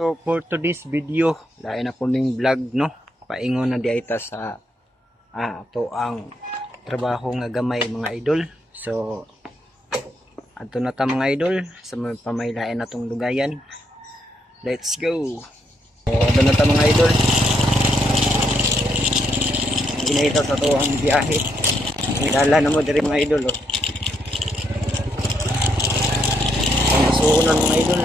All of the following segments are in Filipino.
So for today's video, lain ako ning vlog no. Paingon na di ita sa ato ang trabaho nga gamay mga idol. So adto na ta mga idol sa pamailain natong lugayan. Let's go. So adto na ta mga idol. Ginahita sa to ang biyahe. Ngidala na mo diri mga idol oh. Ang suunan mga idol.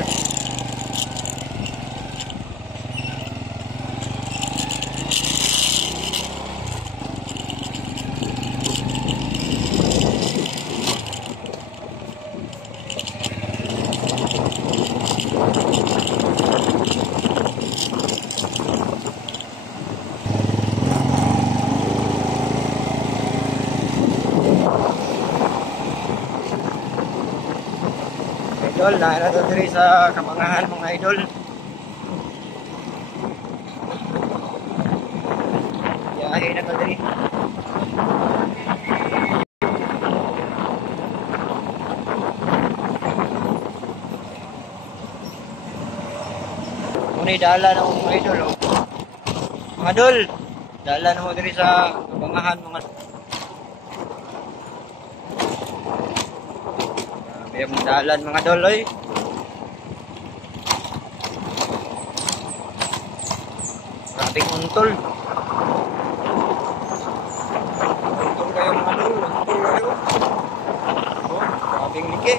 Idol, na to diri sa Kamangahan mga idol. Biyahe na to diri. Muni dala na mga idol oh. Mga idol, dala na mo diri sa Kamangahan mga kaya mong dalan mga doloy. Grabing untol. Untol kayo mga dol. Untol kayo. Oh, grabing liki.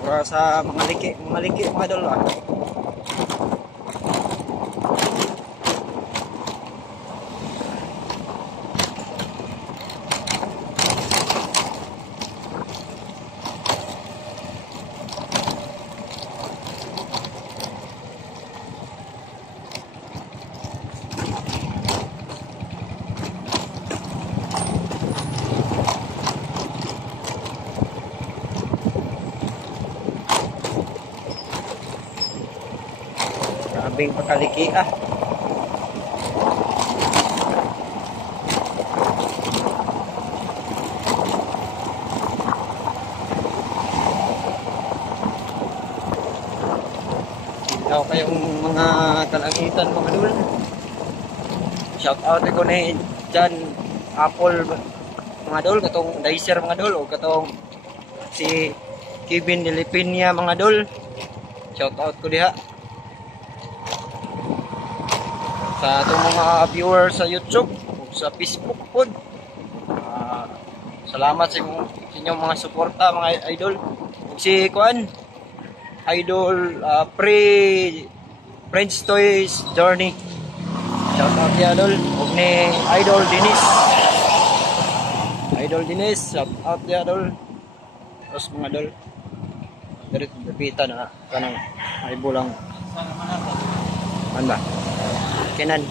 Mura sa mga liki mga dol ah. Grabing pakaliki ah. Ikaw kayong mga kalangitan mga dul. Shout out ko ni John Apple mga dul, katong Dicer mga dul o katong si Kevin Dilipinia mga dul. Shout out ko diha. Sa atong mga viewers sa YouTube o sa Facebook po. Salamat sa inyong mga suporta mga idol. Si Kuan Idol French Toys Journey. Shout out ya idol. Og ni Idol Dennis. Idol Dennis, shout out ya idol. Terus mga idol. Dari dapita na kanang ay bulang. Man ba? Kenan